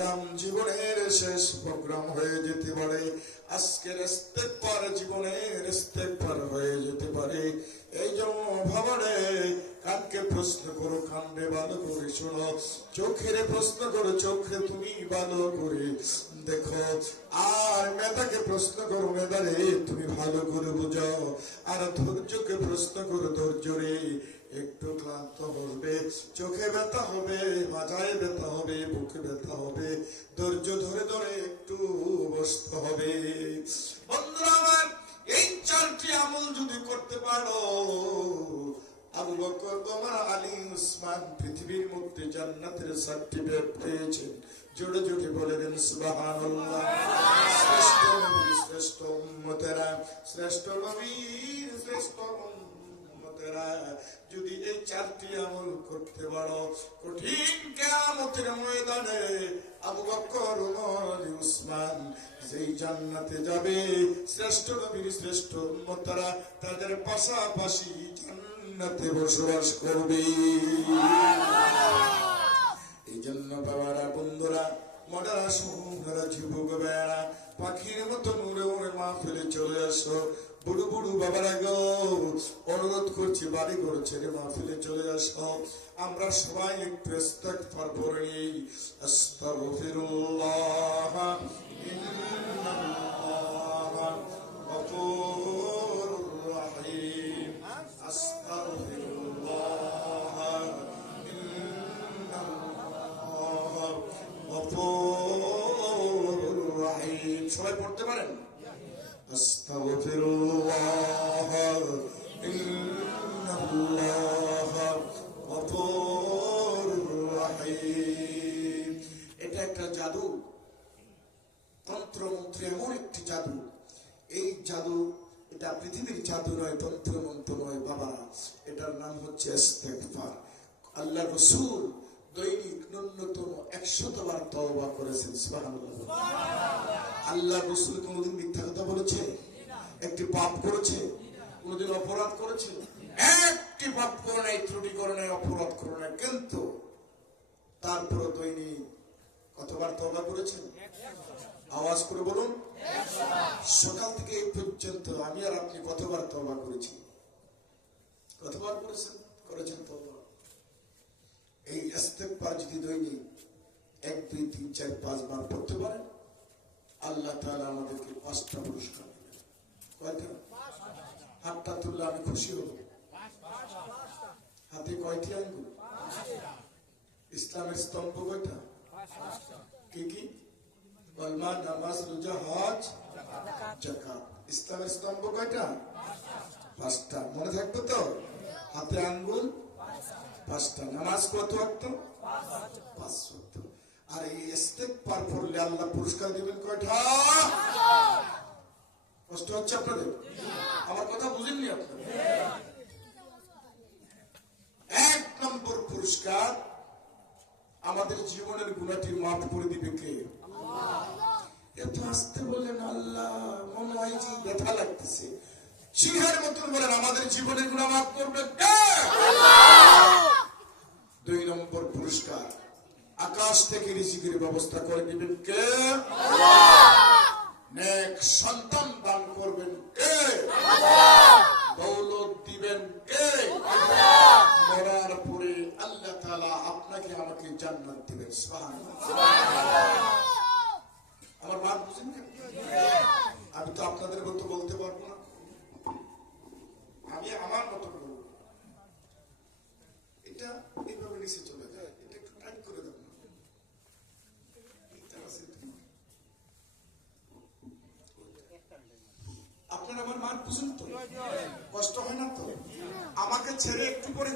Programme জীবনের শেষ programme হয়ে যেতে পারে, আজকের ইস্তেগফার জীবনের ইস্তেগফার হয়ে যেতে পারে। এই জন্য ভাবরে কানকে প্রশ্ন করো, কানরে ভালো করে শোনো, চোখের প্রশ্ন করো, চোখে তুমি ভালো করে দেখো, আর মেধাকে প্রশ্ন করো, মেধারে তুমি ভালো করে বুঝাও, আর ধৈর্যকে প্রশ্ন করো, ধৈর্য রে একটু ক্লান্ত হবে, চোখে ব্যথা হবে, মাথায় ব্যথা হবে, বুকে ব্যথা হবে, ধৈর্য ধরে ধরে একটু বসতে হবে। বন্ধুরা আমার, এই চারটি আমল যদি করতে পারো, আবু বকর, ওমর, আলী, উসমান পৃথিবীর মধ্যে জান্নাতের সার্টিফিকেট পেয়েছেন। জোরে জোরে বলে দেন সুবহানাল্লাহ। শ্রেষ্ঠ নবীর শ্রেষ্ঠ উম্মতেরা, শ্রেষ্ঠ নবীর শ্রেষ্ঠ উম্মতেরা যদি এই চারটি আমল করতে পারো, কঠিন কিয়ামতের ময়দানে আবু বকর, ওমর, আলী, উসমান যেই জান্নাতে যাবে, শ্রেষ্ঠ নবীর শ্রেষ্ঠ উম্মতেরা তাদের পাশাপাশি জান্নাতে বসবাস করবে। এই জন্য বাবারা, বন্ধুরা, মডারা, সুন্দরা, যুবক ভাইয়ারা, পাখির মতো উড়ে উড়ে মাহফিলে চলে আসো। বুড়ো বুড়ো বাবারা গো, অনুরোধ করছি, বাড়ি ঘর ছেড়ে মাহফিলে চলে আসো। আমরা সবাই একটু ইস্তেগফার পড়ে নিই। আস্তাগফিরুল্লাহ ইন্নাল্লাহ গফুরুর রহিম। আস্তাগফিরুল্লাহ ইন্নাল্লাহ গফুরুর রহিম। সবাই পড়তে পারেন? আস্তাগফিরুল্লাহ ইন্নাল্লাহ গফুরুর রহিম। এটা একটা জাদু, তন্ত্র মন্ত্র, এমন একটি জাদু। এই জাদু, এটা পৃথিবীর জাদু নয়, তন্ত্র মন্ত্র নয় বাবা, এটার নাম হচ্ছে ইস্তেগফার। আল্লাহ রাসূল দৈনিক ন্যূনতম 100 বার তওবা করেছেন। সুবহানাল্লাহ। আল্লাহ রাসূল কোনদিন মিথ্যা কথা বলেছে? একটি পাপ করেছে? কোনদিন অপরাধ করেছে? একটি পাপ করে নাই, ত্রুটি করে নাই, অপরাধ করে নাই, কিন্তু তারপর দৈনিক কতবার তওবা করেছেন? আওয়াজ করে বলুন। সকাল থেকে এই পর্যন্ত আমি আর আপনি কতবার তওবা করেছি? কতবার করেছেন তওবা? এই ইস্তেগফার যদি দৈনিক 1, 2, 3, 4, 5 বার পড়তে পারেন, আল্লাহ তাআলা আমাদেরকে 5টা পুরস্কার দেবেন। কয়টা? হাতটা তুললে আমি খুশি হব। হাতে কয়টি আঙ্গুল? ইসলামের স্তম্ভ কয়টা? কি কি? কলমা, নামাজ, রোজা, হজ, যাকাত। ইসলামের স্তম্ভ কয়টা? 5টা। মনে থাকবে তো? হাতে আঙ্গুল 5টা। নামাজ কত ওয়াক্ত? 5 ওয়াক্ত। আর এই ইস্তেগফার পড়লে আল্লাহ পুরস্কার দিবেন কয়টা? কষ্ট হচ্ছে আপনাদের? আমার কথা বুঝেননি আপনারা? 1 নম্বর পুরস্কার, আমাদের জীবনের গুনাহটি মাফ করে দিবে কে? এত আসতে বলেন আল্লাহ, মনে হয় যে ব্যথা লাগতেছে। সিংহের মতন বলেন, আমাদের জীবনের গুনাহ মাফ করবে কে? 2 নম্বর পুরস্কার, আকাশ থেকে রিজিকের ব্যবস্থা করে দিবেন কে? নেক সন্তান দান করবেন কে? দৌলত দিবেন কে? মরার পরে আল্লাহ তাআলা আপনাকে আমাকে জান্নাত দিবেন। সুবহানাল্লাহ। আমার বাত বুঝেন না? আমি তো আপনাদের মতো বলতে পারবো না, আমি আমার মতো বলবো। এটা এইভাবে নিচে চলে যায়, এটা একটু টাইট করে দেব। আপনারা আমার মান বুঝুন তো? কষ্ট হয় না তো? আমাকে ছেড়ে একটু পরে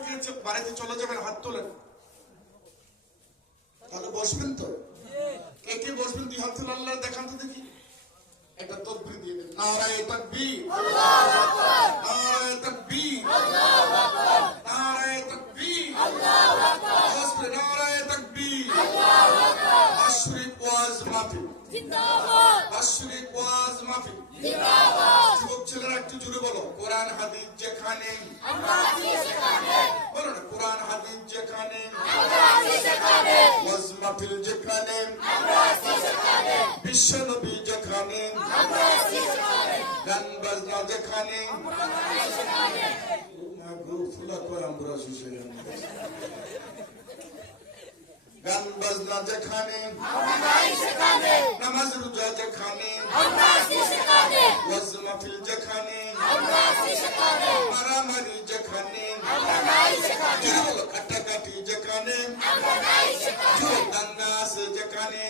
বাড়িতে চলে যাবেন, হাত তোলেন, তাহলে বসবেন তো? কে কে বসবেন? 2 হাত তুলে আল্লাহ দেখান তো দেখি। একটা তাকবীর দিয়ে দেন। নারায়ে তাকবীর, আল্লাহু আকবার। নারায়ে তাকবীর, আল্লাহু আকবার। নারায়ে তাকবীর, আল্লাহু আকবার। নারায়ে তাকবীর, আল্লাহু আকবার। আশরিক ওয়াজ মাহফিল জিন্দাবাদ। আশরিক ওয়াজ মাহফিল জিন্দাবাদ। যুবক ছেলেরা একটু জোরে বলো, কোরআন হাদিস যেখানে বলো না, কোরআন হাদিস যেখানে, ওয়াজ মাহফিল যেখানে, বিশ্ব নবী যেখানে, গান বাজনা যেখানে, গান বাজনা যেখানে, নামাজ রোজা যেখানে, ওয়াজ মাহফিল যেখানে, মারামারি যেখানে, কাটাকাটি যেখানে, দাঙ্গা আছে যেখানে,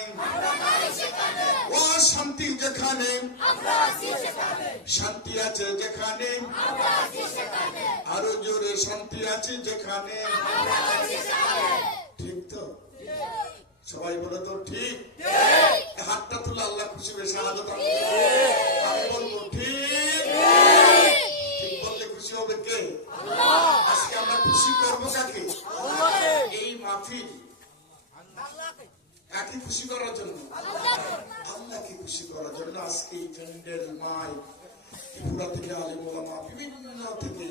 ও শান্তি যেখানে, শান্তি আছে যেখানে, আরো জোরে শান্তি আছে যেখানে। ঠিক তো? সবাই বলে তো ঠিক। হাতটা তুলে আল্লাহ খুশি হবে, শাহাদাত আমি বলবো ঠিক। ঠিক বললে খুশি হবে কে? আজকে আমরা খুশি করবো কাকে? এই মাহফিল কাকে খুশি করার জন্য? আল্লাহকে খুশি করার জন্য। আজকে এই ক্যান্ডেল মাই ত্রিপুরা থেকে আলিম ওলামা বিভিন্ন থেকে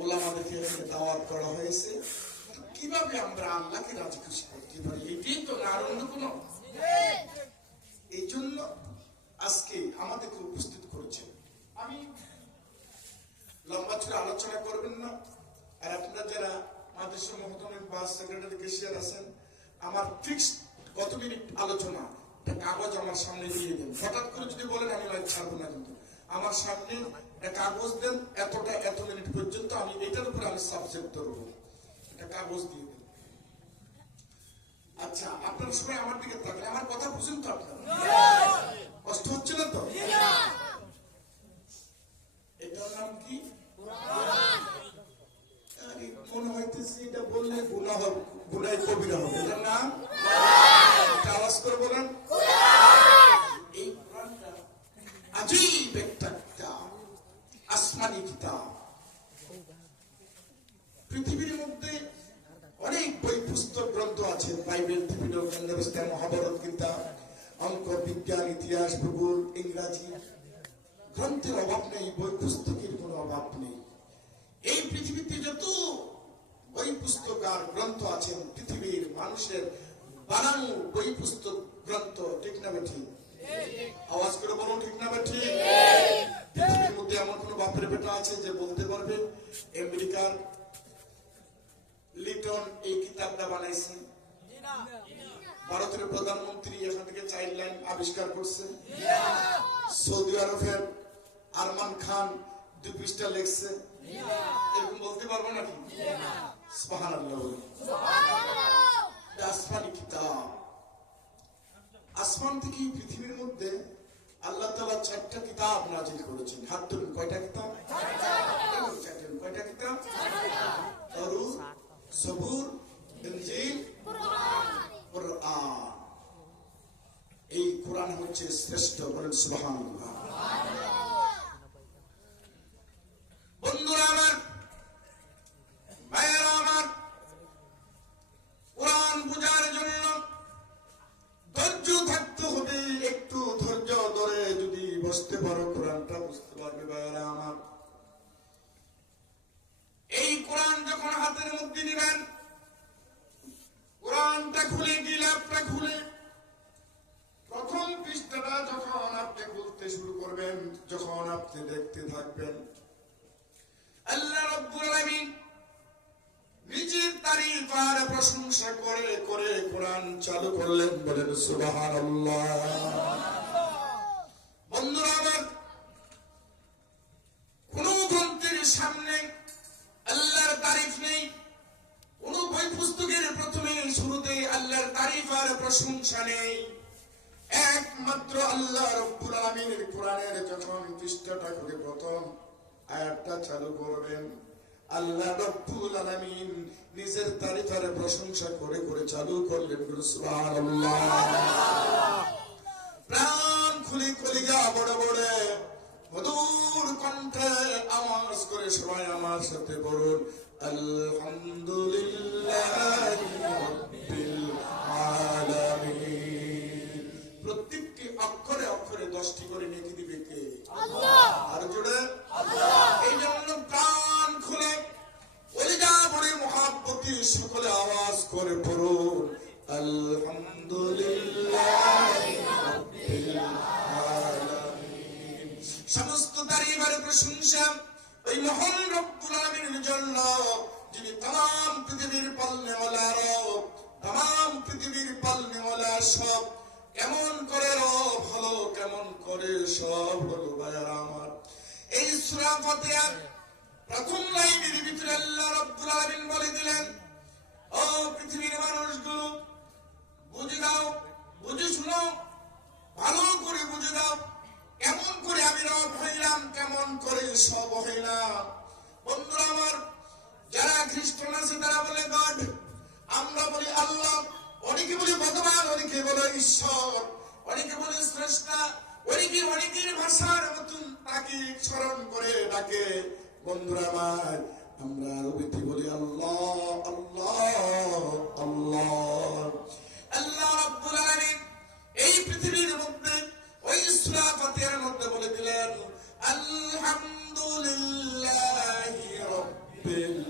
ওলামাদেরকে এখানে দাওয়াত করা হয়েছে। কিভাবে আমরা আল্লাহকে রাজি খুশি করতে পারি, এটাই তো না, আর অন্য কোনো। এই জন্য আজকে আমাদেরকে উপস্থিত করেছেন। আমি লম্বা চূড়া আলোচনা করবেন না। আর আপনারা যারা মাদ্রাসা মহতমিন বাস সেক্রেটারি কেশিয়ার আছেন, আমার ফিক্সড কত মিনিট আলোচনা একটা কাগজ আমার সামনে দিয়ে দেন। হঠাৎ করে যদি বলেন আমি লাইভ ছাড়বো না, কিন্তু আমার সামনে একটা কাগজ দেন, এতটা এত মিনিট পর্যন্ত আমি এটার উপরে আমি সাবজেক্ট করবো, একটা কাগজ দিয়ে দেন। আচ্ছা, আপনারা সবাই আমার দিকে থাকলে আমার কথা বুঝুন তো? আপনারা কষ্ট হচ্ছে না তো? এটার নাম কি? মনে হইতেছে এটা বললে গুনাহ হবে, গুনাহ কবিরা হবে। এটার নাম আওয়াজ করে বলেন। এই কোরআনটা আজীব একটা কিতাব, আসমানি কিতাব। পৃথিবীর মধ্যে অনেক বই পুস্তক গ্রন্থ আছে, বাইবেল, মহাভারত, গীতা, অঙ্ক, বিজ্ঞান, ইতিহাস, ভূগোল, ইংরাজি। গ্রন্থের অভাব নেই, বই পুস্তকের কোনো অভাব নেই। এই পৃথিবীতে যত বই পুস্তক আর গ্রন্থ আছেন, পৃথিবীর মানুষের বানানো বই পুস্তক গ্রন্থ, ঠিক না ঠিক? আওয়াজ করে বলুন, ঠিক না ঠিক? পৃথিবীর মধ্যে এমন কোন বাপের বেটা আছে যে বলতে পারবে আমেরিকার লিটন এই কিতাবটা বানাইছে? ভারতের প্রধানমন্ত্রী এখান থেকে চাইল্ড লাইন আবিষ্কার করছে? সৌদি আরবের আরমান খান 2 পৃষ্ঠা লিখছে? এরকম বলতে পারবো নাকি? সুবহানাল্লাহ। আসমানি কিতাব। আসমান থেকে পৃথিবীর মধ্যে আল্লাহ তাআলা 4টা কিতাব নাযিল করেছেন। হাত তুলুন, কয়টা কিতাব? কয়টা কিতাব? তাওরাত, জবুর, ইনজিল, কুরআন। এই কোরআন হচ্ছে শ্রেষ্ঠ, বলেন সুবহানাল্লাহ। বন্ধুরা আমার, ভাইয়েরা আমার, কোরআন বোঝার জন্য ধৈর্য থাকতে হবে। একটু ধৈর্য ধরে যদি বসতে পারো, কোরআনটা বুঝতে পারবে। ভাইয়েরা আমার, এই কোরআন যখন হাতের মধ্যে নেবেন, কোরআনটা খুলে, গিলাপটা খুলে প্রথম পৃষ্ঠাটা যখন আপনি খুলতে শুরু করবেন, যখন আপনি দেখতে থাকবেন, আল্লাহ রাব্বুল আলামিন নিজের তারিফ আর প্রশংসা করে করে কোরআন চালু করলেন। বলেন সুবহানাল্লাহ। বন্ধুরা আমার, কোন গ্রন্থের সামনে আল্লাহর তারিফ নেই, কোন বই পুস্তকের প্রথমে শুরুতে আল্লাহর তারিফ আর প্রশংসা নেই। একমাত্র আল্লাহ রাব্বুল আলামিনের কোরআনের যখন পৃষ্ঠাটা করে প্রথম আয়াতটা চালু করবেন, আল্লাহ রাব্বুল আলামিন নিজের তারিফ আর প্রশংসা করে করে চালু করলেন। সুবহানাল্লাহ। প্রাণ খুলে কলিজা বড় বড় মধুর কণ্ঠে আওয়াজ করে সবাই আমার সাথে বলুন, আলহামদুলিল্লাহি রাব্বিল আলামিন। প্রত্যেকটি অক্ষরে অক্ষরে 10টি করে নেকি দিবে কে? আল্লাহ। আর জোরে প্রশংসা ওই মহান রব্বুল আলামিনের জন্য, যিনি तमाम পৃথিবীর পালনেওয়ালা রব, तमाम পৃথিবীর পালনেওয়ালা সব। কেমন করে রব হলো, কেমন করে সব হলো ভাইরা আমার। এই সূরা ফাতিহা প্রথম লাইনের ভিতরে আল্লাহ রাব্বুল আলামিন বলে দিলেন, ও পৃথিবীর মানুষগুলো বুঝে দাও, বুঝে শুনো, ভালো করে বুঝে দাও, কেমন করে আমি রব হইলাম, কেমন করে সব হইলাম। বন্ধুরা আমার, যারা খ্রিস্টান আছে তারা বলে গড, আমরা বলি আল্লাহ, অনেকে বলে ভগবান, অনেকে বলে ঈশ্বর, অনেকে বলে স্রষ্টা, অনেকে অনেকের ভাষার মতন তাকে স্মরণ করে ডাকে। বন্ধুরা আমার, আমরা আরবিতে বলি আল্লাহ আল্লাহ আল্লাহ। আল্লাহ রাব্বুল আলামিন এই পৃথিবীর মধ্যে ওই সূরা ফাতিহার মধ্যে বলে দিলেন, আলহামদুলিল্লাহি রাব্বিল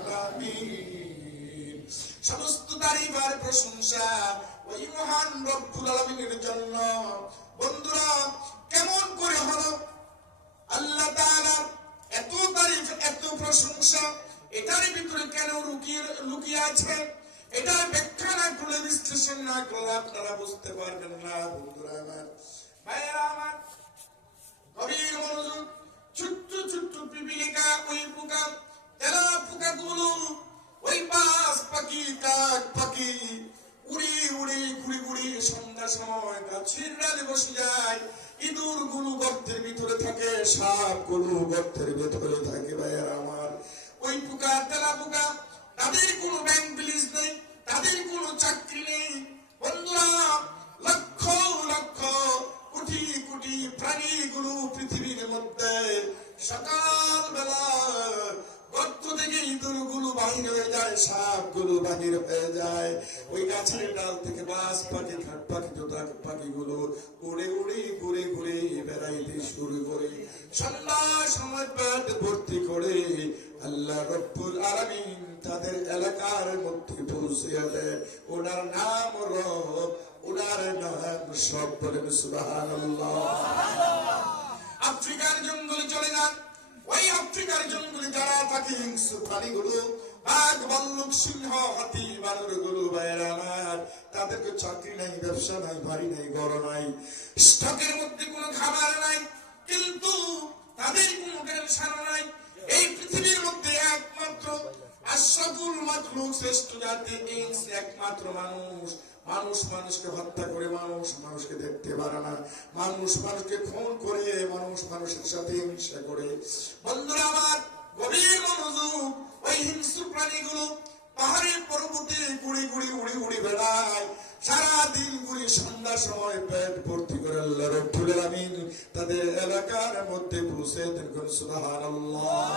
আলামিন। সমস্ত তারিফ আর প্রশংসা ওই মহান রব্বুল আলামিনের জন্য। বন্ধুরা, কেমন করে হলো আল্লাহ তাআলা এত তারিফ, এত প্রশংসা, এটার ভিতরে কেন লুকিয়ে আছে? এটার ব্যাখ্যা না করলে, বিশ্লেষণ না করলে আপনারা বুঝতে পারবেন না। বন্ধুরা আমার, ভাইয়েরা আমার, গভীর মনোযোগ। ছোট্ট ছোট্ট পিপিলিকা, ওই পোকা, তেলা পোকাগুলো, ওই বাজ পাখি, কাক পাখি উড়ি উড়ি ঘুরি ঘুরি সন্ধ্যা সময় গাছের ডালে বসে যায়। ইঁদুর গুলো গর্তের ভিতরে থাকে, সাপ গুলো গর্তের ভিতরে থাকে। ভাইয়েরা আমার, ওই পোকা, তেলা পোকা, তাদের কোনো ব্যাংক ব্যালেন্স নেই, তাদের কোনো চাকরি নেই। বন্ধুরা, লক্ষ লক্ষ কোটি কোটি প্রাণীগুলো পৃথিবীর মধ্যে সকালবেলা গর্ত থেকে ইঁদুরগুলো বাহির হয়ে যায়, সাপগুলো বাহির হয়ে যায়। ওই গাছের ডাল থেকে বাজ পাখি, খাট পাখি, জোতা পাখিগুলো উড়ে উড়ে ঘুরে ঘুরে বেড়াইতে শুরু করে। সন্ধ্যার সময় পেট ভর্তি করে আল্লাহ রব্বুল আলামিন তাদের এলাকার মধ্যে পৌঁছে দেয়। ওনার নাম রব, ওনার নাম সব। বলেন সুবহানাল্লাহ। আফ্রিকার জঙ্গলে চলে যান, ওই আফ্রিকার জঙ্গলে যারা থাকে হিংস্র প্রাণীগুলো, বাঘ, ভাল্লুক, সিংহ, হাতি, বানর গুলো, ভাইয়েরা আমার, তাদেরকে চাকরি নাই, ব্যবসা নাই, বাড়ি নাই, ঘর নাই, স্টকের মধ্যে কোনো খাবার নাই, কিন্তু তাদের কোনো টেনশন নাই। এই পৃথিবীর মধ্যে একমাত্র আশরাফুল মাখলুক, শ্রেষ্ঠ জাতি, একমাত্র মানুষ। মানুষ মানুষকে হত্যা করে, মানুষ মানুষকে দেখতে পারে না, মানুষ মানুষকে খুন করে, মানুষ মানুষের সাথে হিংসা করে। বন্ধুরা আমার, গভীর মনোযোগ। ওই হিংস্র প্রাণীগুলো পাহাড়ের পর্বতে গুড়ি গুড়ি উড়ি উড়ি বেড়ায়, সারাদিন গুড়ি, সন্ধ্যার সময় পেট ভর্তি করে আল্লাহ রব্বুল আলামিন তাদের এলাকার মধ্যে পৌঁছে দেন। সুবহানাল্লাহ।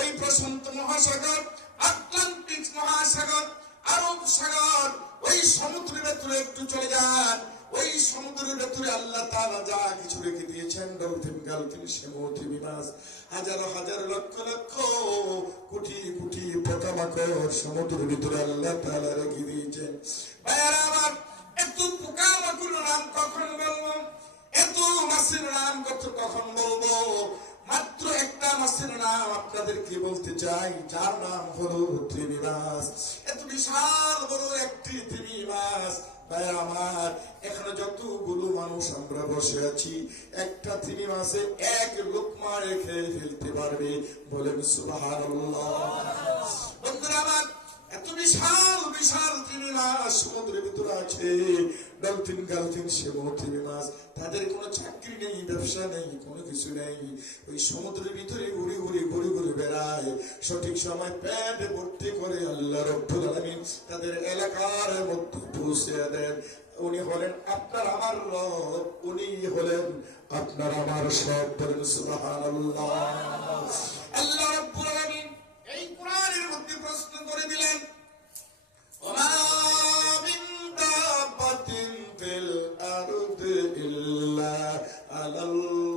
ওই প্রশান্ত মহাসাগর, আটলান্টিক মহাসাগর, আরব সাগর, ওই সমুদ্রের ভেতরে একটু চলে যান। ওই সমুদ্রের ভেতরে আল্লাহ তাআলা যা কিছু রেখে দিয়েছেন, ডলফিন, গালফিন, সেমুদ্রি মাছ, হাজারো হাজার লক্ষ লক্ষ কোটি কোটি পোকামাকড় সমুদ্রের ভিতরে আল্লাহ তাআলা রেখে দিয়েছেন। ভাইয়ারা আমার, এত পোকামাকড়ের নাম কখন বলবো, এত মাছের নাম কখন বলবো? মাত্র একটা মাছের নাম আপনাদেরকে বলতে চাই, যার নাম হলো তিমি মাছ। এত বিশাল বড় একটি তিমি মাছ। ভাই আমার, এখানে যতগুলো মানুষ আমরা বসে আছি, একটা তিমি মাছে এক লোকমা রেখে ফেলতে পারবে। বলেন সুবহানাল্লাহ। বন্ধুরা আমার, এত বিশাল বিশাল তিমি মাছ সমুদ্রের ভিতরে আছে। ডলফিন, গালফিন, সেমুদ্রি মাছ, তাদের কোনো চাকরি নেই, ব্যবসা নেই, কোনো কিছু নেই। ওই সমুদ্রের ভিতরে ঘুরে ঘুরে ঘুরে ঘুরে বেড়ায়। সঠিক সময় পেট ভর্তি করে আল্লাহ রব্বুল আলামিন তাদের এলাকার মধ্যে পৌঁছে দেন। উনি হলেন আপনার আমার রব, উনি হলেন আপনার আমার সব। বলেন সুবহানাল্লাহ। আল্লাহ রব্বুল আলামিন এই কোরআনের মধ্যে প্রশ্ন করে দিলেন, ওমা মিন দাব্বাতিন ফিল আরদি ইল্লা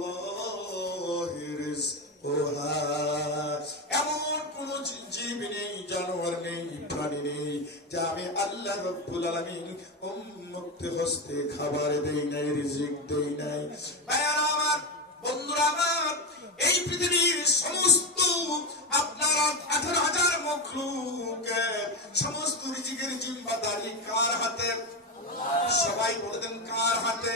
আলাল্লাহি রিজকুহা। এমন কোন জীব নেই, জানোয়ার নেই, প্রাণী নেই যা আমি আল্লাহ রব্বুল আলামিন উন্মুক্ত হস্তে খাবার দেই নাই, রিজিক দেই নাই। ভাইয়ারা আমার, বন্ধুরা আমার, এই পৃথিবীর সমস্ত আপনার 18,000 মখলুকের সমস্ত রিজিকের জিম্মাদারি কার হাতে? সবাই বলে দেন কার হাতে?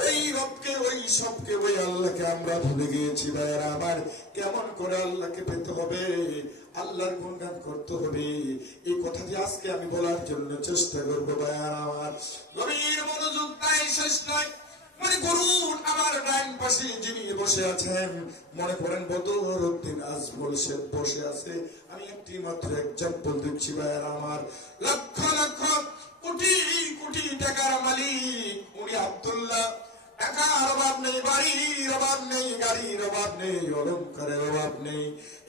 ওই রবকে, ওই সবকে, ওই আল্লাহকে আমরা ভুলে গিয়েছি। ভাইয়েরা আমার, কেমন করে আল্লাহকে পেতে হবে? আল্লাহর গুণগান করতে হবে। এই কথাটি আজকে আমি বলার জন্য চেষ্টা করবো। ভাইয়েরা আমার, নবীর মনোযোগ তাই শেষ নয়। মনে করুন আমার ডাইন পাশে যিনি বসে আছেন, মনে করেন বদরউদ্দিন আজমল সে বসে আছে। আমি একটি মাত্র এক্সাম্পল দিচ্ছি। ভাইয়েরা আমার, লক্ষ লক্ষ কোটি কোটি টাকার মালিক উনি আব্দুল্লাহ। টাকার অভাব নেই, বাড়ির অভাব নেই, গাড়ির অভাব নেই, অলংকারের অভাব নেই।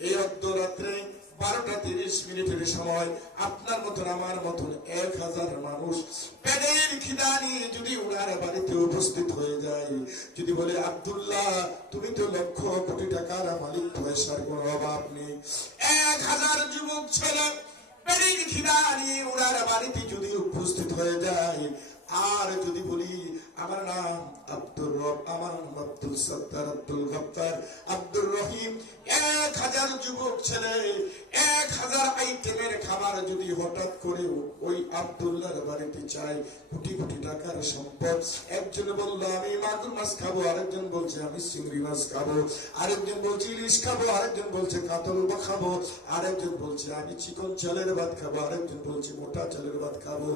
এই অর্ধরাত্রে 12:30 সময় আপনার মতন আমার মতন 1000 মানুষ পেটের খিদা নিয়ে যদি ওনার বাড়িতে উপস্থিত হয়ে যায়, যদি বলে আব্দুল্লাহ তুমি তো লক্ষ কোটি টাকার মালিক, পয়সার কোনো অভাব নেই, 1000 যুবক ছেলে পেটের খিদা নিয়ে ওনার বাড়িতে যদি উপস্থিত হয়ে যায়, আর যদি বলি আমার নাম আব্দুর রব, আমার নাম আব্দুল সত্তার, আব্দুল গফফার, আব্দুর রহিম, 1000 যুবক ছেলে 1000 আইটেমের খাবার যদি হঠাৎ করে ওই আব্দুল্লাহর বাড়িতে চাই, কোটি কোটি টাকার সম্পদ। একজন বললো আমি মাগুর মাছ খাবো, আরেকজন বলছে আমি চিংড়ি মাছ খাবো, আরেকজন বলছে ইলিশ খাবো, আরেকজন বলছে কাতল খাবো, আরেকজন বলছে আমি চিকন চালের ভাত খাবো, আরেকজন বলছে মোটা চালের ভাত খাবো,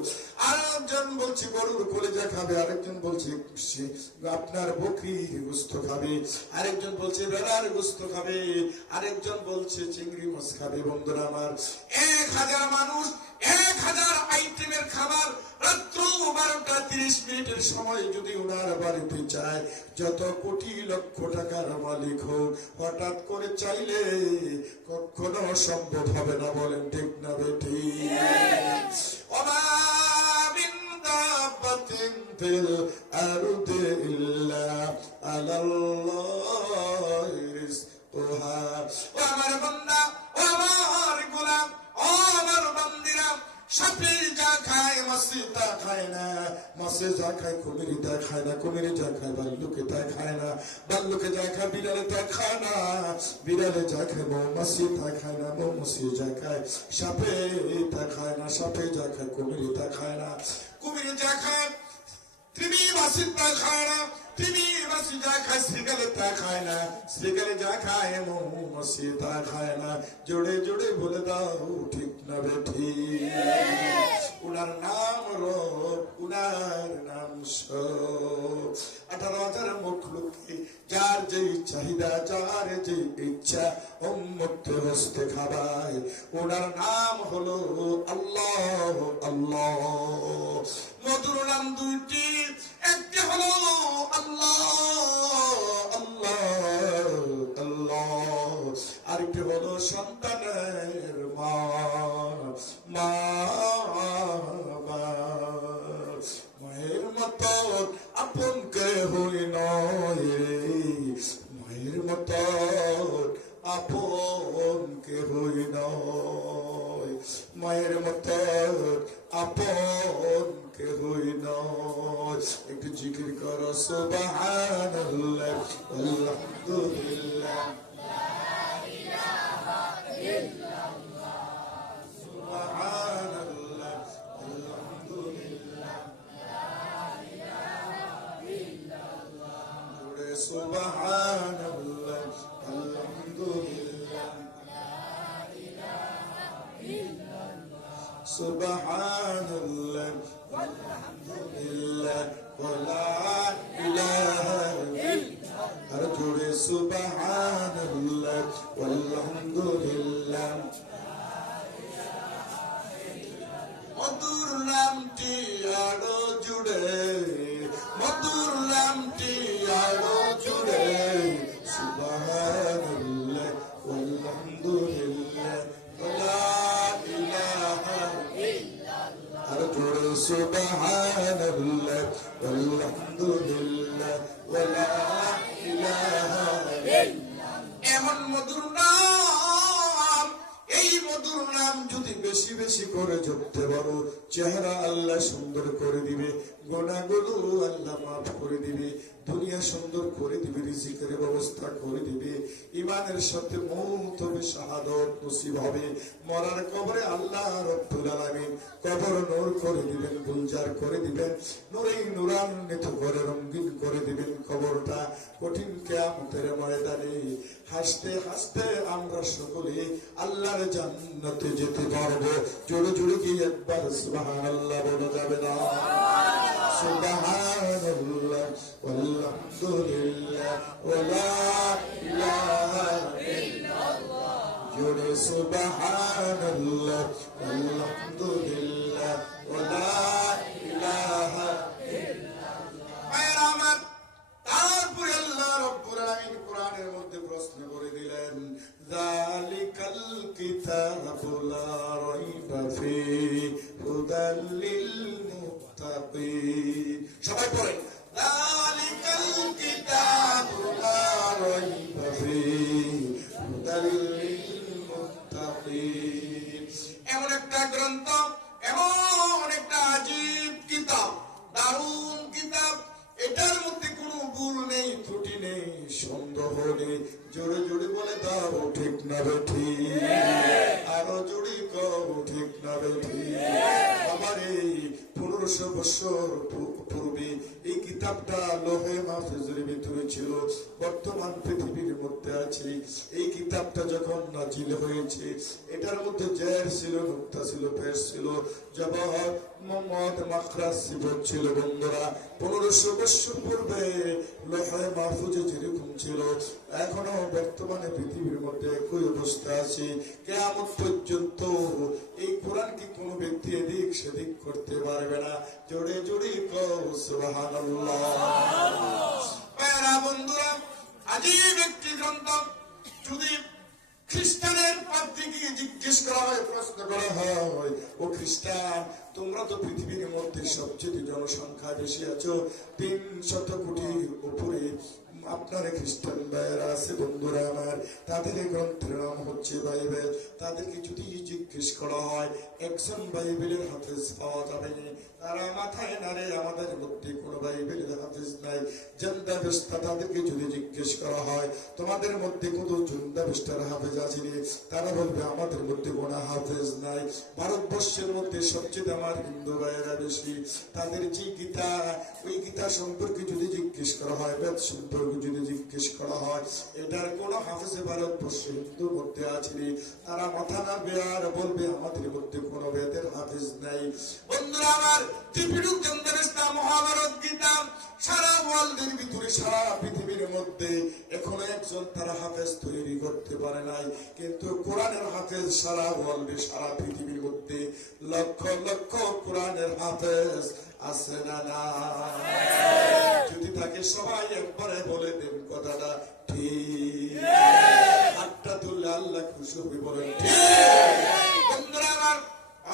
আরেকজন বলছে গরুর কলিজা খাবে, আরেকজন বলছে আপনার বকরির গোশত খাবে, আরেকজন বলছে ভেড়ার গোশত খাবে, আরেকজন বলছে চিংড়ি মাছ খাবে। বন্ধুরা আমার, 1000 মানুষ 1000 আইটেমের খাবার রাত্র 12:30 সময় যদি ওনার বাড়িতে চায়, যত কোটি লক্ষ টাকার মালিক হোক, হঠাৎ করে চাইলে কখনো সম্ভব হবে না। বলেন ঠিক না বেটি? ফিল আরদি ইল্লা আলাল্লাহি রিজকুহা। ও আমার বান্দা, ও আমার গোলাম, ও আমার বান্দিরা, সাপে যা খায় মাছে তা খায় না, মাছে যা খায় কুমির তা খায় না, কুমিরে যা খায় ভাল্লুকে তা খায় না, ভাল্লুকে যা খায় বিড়ালে তা খায় না, বিড়ালে যা খায় মৌমাছি তা খায় না, মৌমাছি যা খায় সাপে তা খায় না, সাপে যা খায় কুমিরে তা খায় না, কুমিরে যা খায় তিনি মাছি তা খায় না, তিনি মাছি যা খায় শ্রীকালে তা খায় না, শ্রীকালে যা খায় মৌমাছি তা খায় না। জোড়ে জোড়ে বলে দাও ঠিক না বেঠি? উনার নাম রব, উনার নাম সব। 18,000 মখলুকে যার যেই চাহিদা, যার যে ইচ্ছা উম্মতে হস্তে খাবায়, ওনার নাম হলো আল্লাহ। আল্লাহ মধুর নাম দুইটি, একটি হলো আল্লাহ আল্লাহ আল্লাহ, আরেকটি হলো সন্তানের মা মা। মায়ের মতো আপন কেহ নয়, মায়ের মতো আপন কেহ নয়, মায়ের মতো আপন কেহ নয়। একটু জিকির করো সুবহানাল্লাহ, আলহামদুলিল্লাহ, সুবহানাল্লাহ, আলহামদুলিল্লাহ, সুবহানাল্লাহ, আলহামদুলিল্লাহ, সুবহানাল্লাহ, আলহামদুলিল্লাহ, ওয়া ইলাহা ইল্লাল্লাহ। আর জোরে সুবহানাল্লাহ, আলহামদুলিল্লাহ। মধুর নামটি আরো জুড়ে, মধুর নামটি আরো জুড়ে, সুবহানাল্লাহ, আলহামদুলিল্লাহ, ওয়া ইলাহা ইল্লাল্লাহ। আর জোরে সুবহানাল্লাহ, আলহামদুলিল্লাহ, ওয়া ইলাহা ইল্লাল্লাহ। এমন মধুর নাম, এই মধুর নাম যদি বেশি বেশি করে জপতে পারো, চেহারা আল্লাহ গুনাহগুলো আল্লাহ মাফ করে দিবে, দুনিয়া সুন্দর করে দিবে, রিজিকের ব্যবস্থা করে দিবে, ইমানের সাথে মৌত হবে, শাহাদত নসিব হবে, মরার কবরে আল্লাহ রব্বুল আলামিন কবর নূর করে দিবেন, গুলজার করে দিবেন, নূরে নূরান্বিত করে রঙিন করে দিবেন কবরটা। কঠিন কিয়ামতের ময়দানে হাসতে হাসতে আমরা সকলে আল্লাহর জান্নাতে যেতে পারবো। জোরে জোরে কি একবার সুবহানাল্লাহ বলা যাবে না? সুবহানাল্লাহ ওয়ালহামদুলিল্লাহ ওয়ালা ইলাহা ইল্লাল্লাহ। জোরে সুবহানাল্লাহ ওয়ালহামদুলিল্লাহ ওয়ালা ইলাহা ইল্লাল্লাহ। তারপরে আল্লাহ রাব্বুল আলামিন কোরআনের মধ্যে প্রশ্ন করে দিলেন, যালিকাল কিতাবু লা রাইবা ফীহি হুদাল লিল মুত্তাকিন। সবাই পড়েন, যালিকাল কিতাবু লা রাইবা ফীহি হুদাল লিল মুত্তাকিন। এমন একটা গ্রন্থ, এমন একটা আজীব কিতাব, দারুণ কিতাব, এটার মধ্যে কোনো ভুল নেই, ত্রুটি নেই, সন্দেহ নেই। জোরে জোরে বলে দাও ঠিক না বেঠি, আরো জোরে কও ঠিক না বেঠি। আমার এই 1500 বছর পূর্বে এই কিতাবটা লোহে মাহফুজের ভিতরে ছিল, বর্তমান পৃথিবীর মধ্যে আছে। এই কিতাবটা যখন নাজিল হয়েছে, এটার মধ্যে জের ছিল, নুক্তা ছিল, পেশ ছিল, জবর মোহাম্মদ মাখরাজ সিফত ছিল। বন্ধুরা, 1500 বছর পূর্বে লোহে মাহফুজে যেরকম ছিল, এখনো বর্তমানে পৃথিবীর মধ্যে একই অবস্থা আছে। কিয়ামত পর্যন্ত এই কোরআনকে কোনো ব্যক্তি এদিক সেদিক করতে পারবে না। জোরে জোরে কও সুবহানাল্লাহ। প্যারা বন্ধুরা, আজীব একটি গ্রন্থ। যদি খ্রিস্টানের পাদ্রীকে জিজ্ঞেস করা হয়, প্রশ্ন করা হয়, ও খ্রিস্টান, তোমরা তো পৃথিবীর মধ্যে সবচেয়ে জনসংখ্যা বেশি আছো, 300 কোটির উপরে আপনার খ্রিস্টান ভাইয়েরা আছে। বন্ধুরা আমার, তাদের গ্রন্থের নাম হচ্ছে বাইবেল। তাদেরকে যদি জিজ্ঞেস করা হয়, একজন বাইবেলের হাফেজ পাওয়া যাবে না, তারা মাথায় নাড়ে, আমাদের মধ্যে কোন বাইবেলের হাফেজ নাই। জন্দাবেস্তা, তাদেরকে যদি জিজ্ঞেস করা হয়, তোমাদের মধ্যে কোন জন্দাবেস্তার হাফেজ আছে, তারা বলবে আমাদের মধ্যে কোন হাফেজ নাই। ভারতবর্ষের মধ্যে সবচেয়ে আমার হিন্দু ভাইয়েরা বেশি। তাদের যে গীতা, ওই গীতা সম্পর্কে যদি জিজ্ঞেস করা হয়, বেদ সম্পর্কে যদি জিজ্ঞেস করা হয়, এটার কোন হাফেজে ভারতবর্ষে হিন্দুর মধ্যে আছে, তারা মাথা নাড়বে আর বলবে আমাদের মধ্যে কোন বেদের হাফেজ নাই। বন্ধুরা আমার, ত্রিপিটক জন্দাবেস্তা, মহাভারত, গীতা, সারা ওয়ার্ল্ডের ভিতরে, সারা পৃথিবীর মধ্যে এখনো একজন তারা হাফেজ তৈরি করতে পারে নাই। কিন্তু কোরআনের হাফেজ সারা ওয়ার্ল্ডে, সারা পৃথিবীর মধ্যে লক্ষ লক্ষ কোরআনের হাফেজ আছে না না? যদি তাকে সবাই একবারে বলে দেন কথাটা ঠিক, হাতটা তুললে আল্লাহ খুশি হবে, বলেন ঠিক। বন্ধুরা আমার,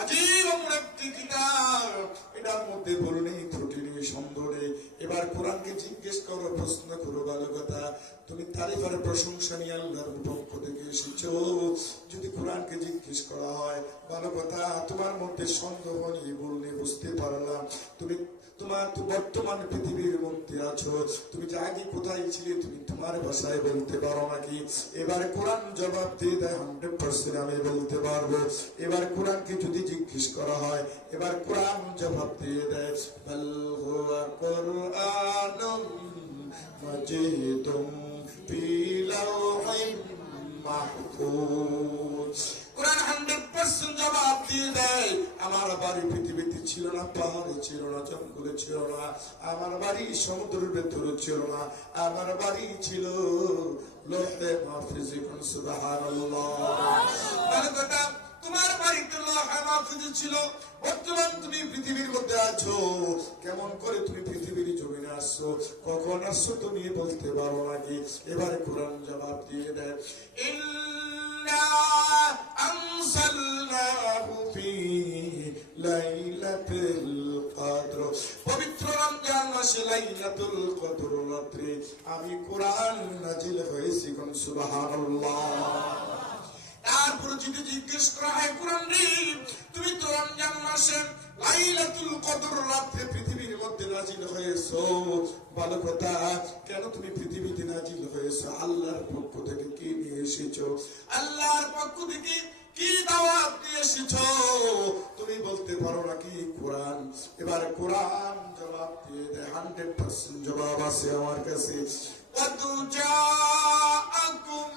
আজীব একটি কিতাব, এটার মধ্যে ভুল নেই, ত্রুটি নেই, সন্দেহ নেই। এবার কোরআনকে জিজ্ঞেস করো, প্রশ্ন করো, ভালো কথা, তুমি তারিফের প্রশংসা নিয়ে আল্লাহর পক্ষ থেকে এসেছো। যদি কোরআনকে জিজ্ঞেস করা হয়, ভালো কথা, তোমার মধ্যে সন্দেহ নেই, ভুল নেই, বুঝতে পারলাম তুমি তোমার তো বর্তমান পৃথিবীর মধ্যে আছো, তুমি যে আগে কোথায় ছিলে তুমি তোমার ভাষায় বলতে পারো নাকি? এবার কোরআন জবাব দিয়ে দেয় 100% আমি বলতে পারবো। এবার কোরআনকে যদি জিজ্ঞেস করা হয়, এবার কোরআন জবাব দিয়ে দেয়, বাল হুয়া কুরআনুম মাজিদুম ফি লাওহিম মাহফুজ। কোরআন 100% জবাব দিয়ে দেয়, আমার বাড়ি পৃথিবীতে ছিল না, পাহাড়ে ছিল না, জঙ্গলে ছিল না, আমার বাড়ি সমুদ্রের ভেতরে ছিল না, আমার বাড়ি ছিল লোহে মাহফুজে। সুবহানাল্লাহ। ভালো কথা, তোমার বাড়িতে লোহে মাহফুজে ছিল, বর্তমান তুমি পৃথিবীর মধ্যে আছো। কেমন করে তুমি পৃথিবীর জমিনে আসছো, কখন আসছো তুমি বলতে পারো নাকি? এবারে কোরআন জবাব দিয়ে দেয়, ইন্না আনজালনাহু ফি লাইলাতুল কদর। পবিত্র রমজান মাসে লাইলাতুল কদর রাতে আমি কোরআন নাজিল হয়েছি। কোন সুবহানাল্লাহ। তারপর যদি জিজ্ঞেস করা হয়, কোরআন রে, তুমি তো রমজান মাসে লাইলাতুল কদর রাতে পৃথিবীর মধ্যে নাজিল হয়েছো? ভালো কথা, কেন তুমি পৃথিবীতে নাজিল হয়েছো? আল্লাহর পক্ষ থেকে কি নিয়ে এসেছো? আল্লাহর পক্ষ থেকে কি দাওয়াত নিয়ে এসেছো? তুমি বলতে পারো নাকি কোরআন? এবার কোরআন জবাব দিয়ে দেয়, 100% জবাব আছে আমার কাছে। قد جاءكم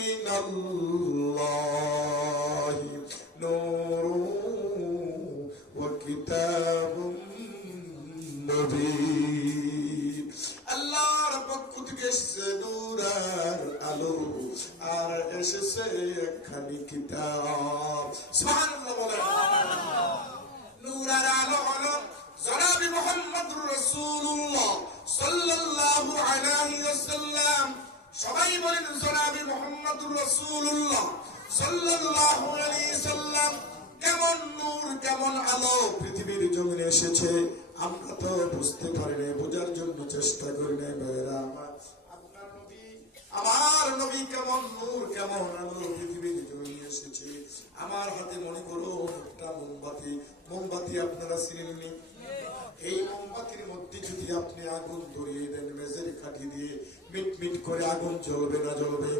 من الله نور وكتاب مبين। আল্লাহর পক্ষ থেকে এসেছে নূর আর আলো, আর এসেছে একখানি কিতাব। সুবহানাল্লাহ বলেন। নূর আর আলো হলো জনাবে মুহাম্মদুর রাসূলুল্লাহ সাল্লাল্লাহু আলাইহি ওয়াসাল্লাম। সবাই বলেন জনাবে মুহাম্মদুর রাসূলুল্লাহ সাল্লাল্লাহু আলাইহি ওয়াসাল্লাম। কেমন নূর, কেমন আলো পৃথিবীর জমিনে এসেছে আমরা তো বুঝতে পারি না, বোঝার জন্য চেষ্টা করি না। ভাইরা আমার, আপনার নবী, আমার নবী কেমন নূর, কেমন আলো পৃথিবীর জমিনে এসেছে। আমার হাতে মনে করো একটা মোমবাতি। মোমবাতি আপনারা চিনেননি? এই মোমবাতির মধ্যে যদি আপনি আগুন ধরিয়ে দেন মেঝের কাঠি দিয়ে, মিট মিট করে আগুন জ্বলবে না জ্বলবে?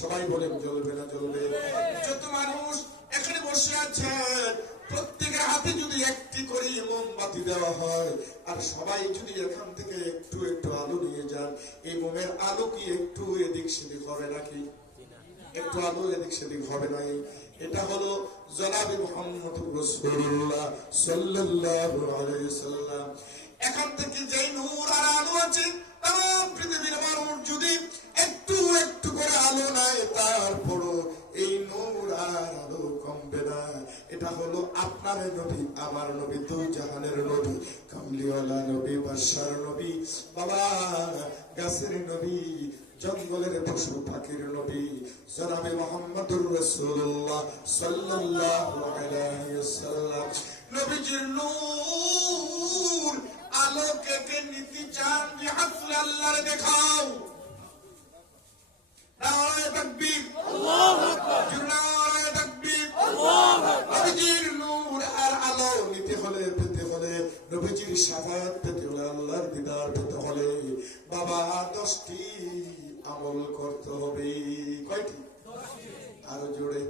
সবাই বলেন জ্বলবে না জ্বলবে? যত মানুষ এখানে বসে আছেন প্রত্যেকের হাতে যদি একটি করে মোমবাতি দেওয়া হয়, আর সবাই যদি এখান থেকে একটু একটু আলো নিয়ে যান, এই মোমের আলো কি একটু এদিক সেদিক হবে নাকি? একটু আলো এদিক সেদিক হবে না। এটা হলো জনাবে মুহাম্মদুর রাসূলুল্লাহ সাল্লাল্লাহু আলাইহি ওয়াসাল্লাম। এখন থেকে যেই নূর আর আলো আছে, তাম পৃথিবীর মানুষ যদি একটু একটু করে আলো নেয়, তারপরও এই নূর আর আলো কমবে না। এটা হলো আপনার নবী, আমার নবী, দু জাহানের নবী, কামলিওয়ালা নবী, বাদশার নবী, বাবা গাছের নবী, জঙ্গলের পশু পাখির নবী, জনাবে মুহাম্মদুর রাসূলুল্লাহ সাল্লাল্লাহু আলাইহি ওয়াসাল্লাম। নবীজির নূর আলোকে কে নিতে চান? বিহাফলে আল্লাহর দেখাও। নারায়ে তাকবীর, আল্লাহু আকবার, নারায়ে তাকবীর, আল্লাহু আকবার। নবীজির নূর আর আলো নিতে হলে, পেতে হলে, নবীজির শাফায়াত পেতে হলে, আল্লাহর দিদার পেতে হলে বাবা 10টি আমল করতে হবে। কয়টি? আরো জোরে।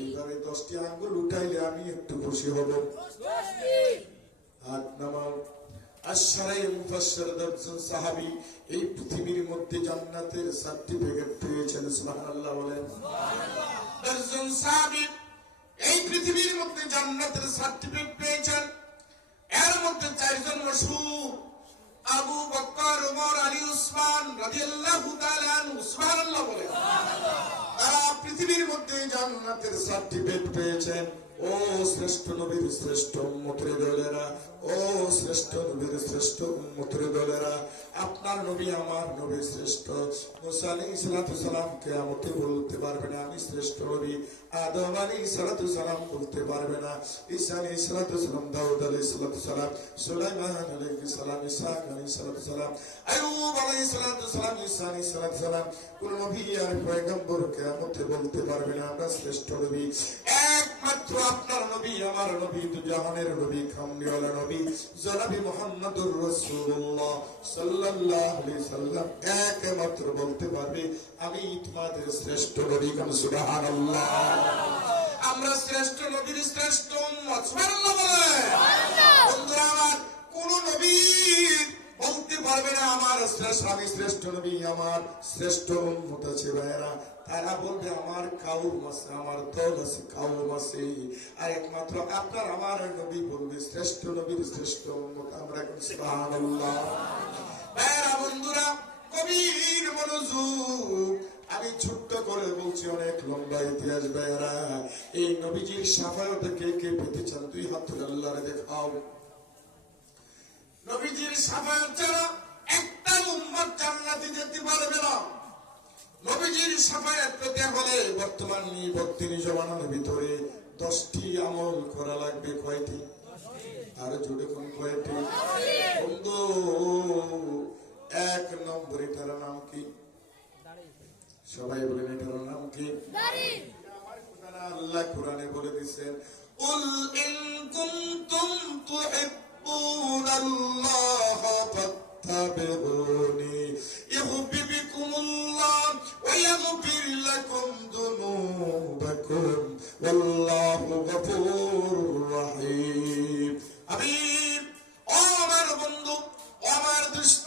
এইভাবে 10টি আঙ্গুল উঠাইলে আমি একটু খুশি হব। হাত নামাও। আশরায়ে মুফাসসির 10 জন সাহাবী এই পৃথিবীর মধ্যে জান্নাতের সার্টিফিকেট পেয়েছেন। সুবহানাল্লাহ বলেন। 10 জন সাহাবী এই পৃথিবীর মধ্যে জান্নাতের সার্টিফিকেট পেয়েছেন। এর মধ্যে 4 জন মশহুর, আবু বকর, ওমর, আলী, উসমান রাদিয়াল্লাহু তাআলা আনহু। সুবহানাল্লাহ বলেন। তারা পৃথিবীর মধ্যে জান্নাতের সার্টিফিকেট পেয়েছেন। ও শ্রেষ্ঠ নবীর শ্রেষ্ঠ উম্মতের দলেরা, ও শ্রেষ্ঠ নবীর শ্রেষ্ঠ উম্মতের দলেরা, আপনার নবী আমার নবী শ্রেষ্ঠ। মুসা আলাইহিস সালাম কিয়ামতে বলতে পারবে না আমি শ্রেষ্ঠ নবী। আদম আলাইহিস সালাম বলতে পারবে না। ঈসা আলাইহিস সালাম, দাউদ আলাইহিস সালাম, সুলাইমান আলাইহিস সালাম, ইসহাক আলাইহিস সালাম, আইয়ুব আলাইহিস সালাম, ঈসা আলাইহিস সালাম, কোন নবী আর পয়গম্বর কিয়ামতে বলতে পারবে না আমরা শ্রেষ্ঠ নবী। একমাত্র আপনার নবী, আমার নবী, দু জাহানের নবী, কামলিওয়ালা নবী, জনাবে মুহাম্মদুর রাসূলুল্লাহ সাল্লাল্লাহু আলাইহি সাল্লাম একমাত্র বলতে পারবে আমি তোমাদের শ্রেষ্ঠ নবী। সুবহানাল্লাহ। আমরা শ্রেষ্ঠ নবীর শ্রেষ্ঠ উম্মত। সুবহানাল্লাহ বলেন। বন্ধুরা আমার, কোন নবী বলতে পারবে না আমার শ্রেষ্ঠ, আমি শ্রেষ্ঠ নবী, আমার শ্রেষ্ঠ উম্মত আছে। ভাইরা তারা বলবে আমার কাউম আছে, আমার দল আছে, কাউম আছে। আর একমাত্র আপনার আমার নবী বলবে শ্রেষ্ঠ নবীর শ্রেষ্ঠ উম্মত আমরা। সুবহানাল্লাহ। ভাইরা বন্ধুরা, কবির মনোযোগ, আমি ছোট্ট করে বলছি, অনেক লম্বা ইতিহাস। ভাইরা এই নবীজির শাফায়াত কে কে পেতে চান? 2 হাত তুলে আল্লাহরে দেখাও। নবীজির শাফায়াত ছাড়া একটা উম্মত জান্নাতে যেতে পারবে না। নবীজির শাফায়াত পেতে হলে বর্তমান বর্তমানে জমানার ভিতরে 10টি আমল করা লাগবে। কয়টি? আর জোরে কোন কয়টি? বন্ধু, 1 নম্বর, এটার নাম কি? সবাই বলেন এটার নাম কি? আল্লাহ কোরআনে বলে দিয়েছেন, কুল ইন কুনতুম তুহিব্বুন فاتبعوني يحببكم الله ويغفر لكم ذنوبكم والله غفور رحيم হাবিব ও আমার বন্ধু ও আমার দুষ্ট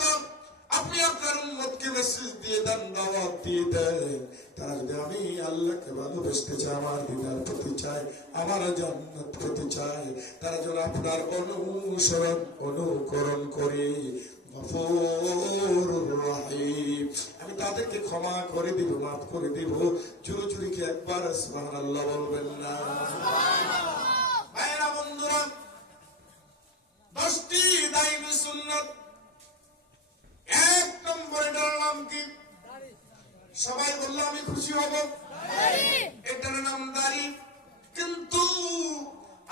আপনি আপনার উম্মতকে মেসেজ দিয়ে দেন দাওয়াত দিয়ে দেন তারা যদি আমি আল্লাহকে ভালোবাসতে চাই আমার দিদার পেতে চাই আমার জান্নাত পেতে চাই তারা যেন আপনার অনুসরণ অনুকরণ করে গফুর রহিম আমি তাদেরকে ক্ষমা করে দিব মাফ করে দিব জোরে জোরে কি একবার সুবহানাল্লাহ বলবেন না ভাইরা বন্ধুরা 10টি দায়ী সুন্নাত এক নম্বরের নাম কি সবাই বললে আমি খুশি হব এটার নাম দাড়ি কিন্তু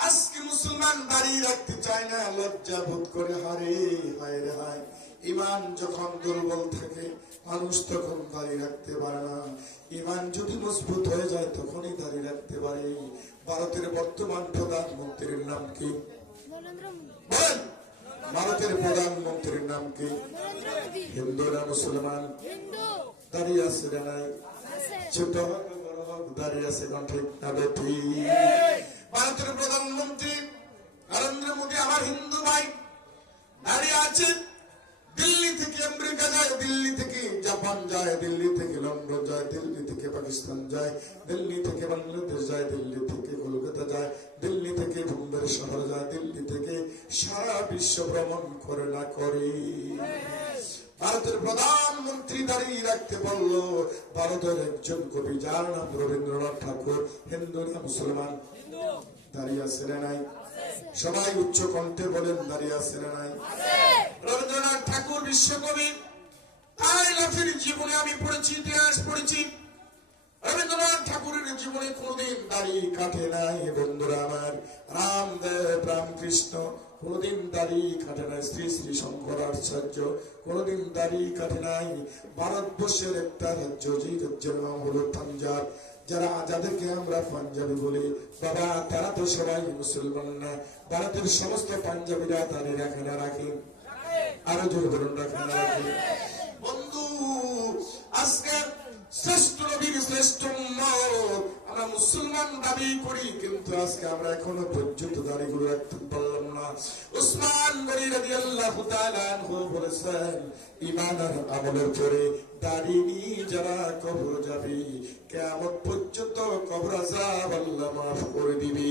আজকে মুসলমান দাড়ি রাখতে চায় না লজ্জা বোধ করে হারে হায় রে হায় ঈমান যখন দুর্বল থাকে মানুষ তখন দাড়ি রাখতে পারে না ঈমান যদি মজবুত হয়ে যায় তখনই দাড়ি রাখতে পারে ভারতের বর্তমান প্রধানমন্ত্রীর নাম কি বলেন ভারতের প্রধানমন্ত্রীর নাম কি হিন্দু না মুসলমান দাঁড়িয়ে আছে না নাই ছোট দাঁড়িয়ে আছে না ঠিক না বেটি ভারতের প্রধানমন্ত্রী নরেন্দ্র মোদী আমার হিন্দু ভাই দাঁড়িয়ে আছে দিল্লি থেকে আমেরিকা যায় দিল্লি থেকে জাপান যায় দিল্লি থেকে লন্ডন যায় দিল্লি থেকে পাকিস্তান যায় দিল্লি থেকে বাংলাদেশ যায় দিল্লি থেকে কলকাতা যায় দিল্লি থেকে বোম্বের শহর যায় দিল্লি থেকে সারা বিশ্ব ভ্রমণ করে না করে ভারতের প্রধানমন্ত্রী দাঁড়িয়ে রাখতে বলল ভারতের একজন কবি যার নাম রবীন্দ্রনাথ ঠাকুর হিন্দু না মুসলমান দাঁড়িয়ে আছে না নাই সবাই উচ্চ কণ্ঠে বলেন দাঁড়িয়ে আছে না নাই রবীন্দ্রনাথ ঠাকুর বিশ্বকবি তাই লাফির জীবনে আমি পড়েছি ইতিহাস পড়েছি রবীন্দ্রনাথ ঠাকুরের জীবনে কোনদিন দাড়ি কাটে নাই বন্ধুরা আমার রামদেব রামকৃষ্ণ কোনদিন দাড়ি কাটে নাই শ্রী শ্রী শঙ্করাচার্য কোনদিন দাড়ি কাটে নাই ভারতবর্ষের একটা রাজ্য যে রাজ্যের নাম হলো পাঞ্জাব যাদেরকে আমরা পাঞ্জাবি বলি বাবা তারা তো সবাই মুসলমান না ভারতের সমস্ত পাঞ্জাবিরা দাড়ি রাখে না রাখে আরো জোর বলুন রাখে না রাখে বন্ধু আজকে শ্রেষ্ঠ নবীর শ্রেষ্ঠ আমরা মুসলমান দাবি করি কিন্তু আজকে আমরা এখনো পর্যন্ত দাড়িগুলো রাখতে পারলাম না উসমান গনি রাদিয়াল্লাহু তাআলা আনহু বলেছেন ঈমান আর আমলের পরে দাড়ি নিয়ে যারা কবর যাবে কিয়ামত পর্যন্ত কবর আযাব আল্লাহ মাফ করে দিবে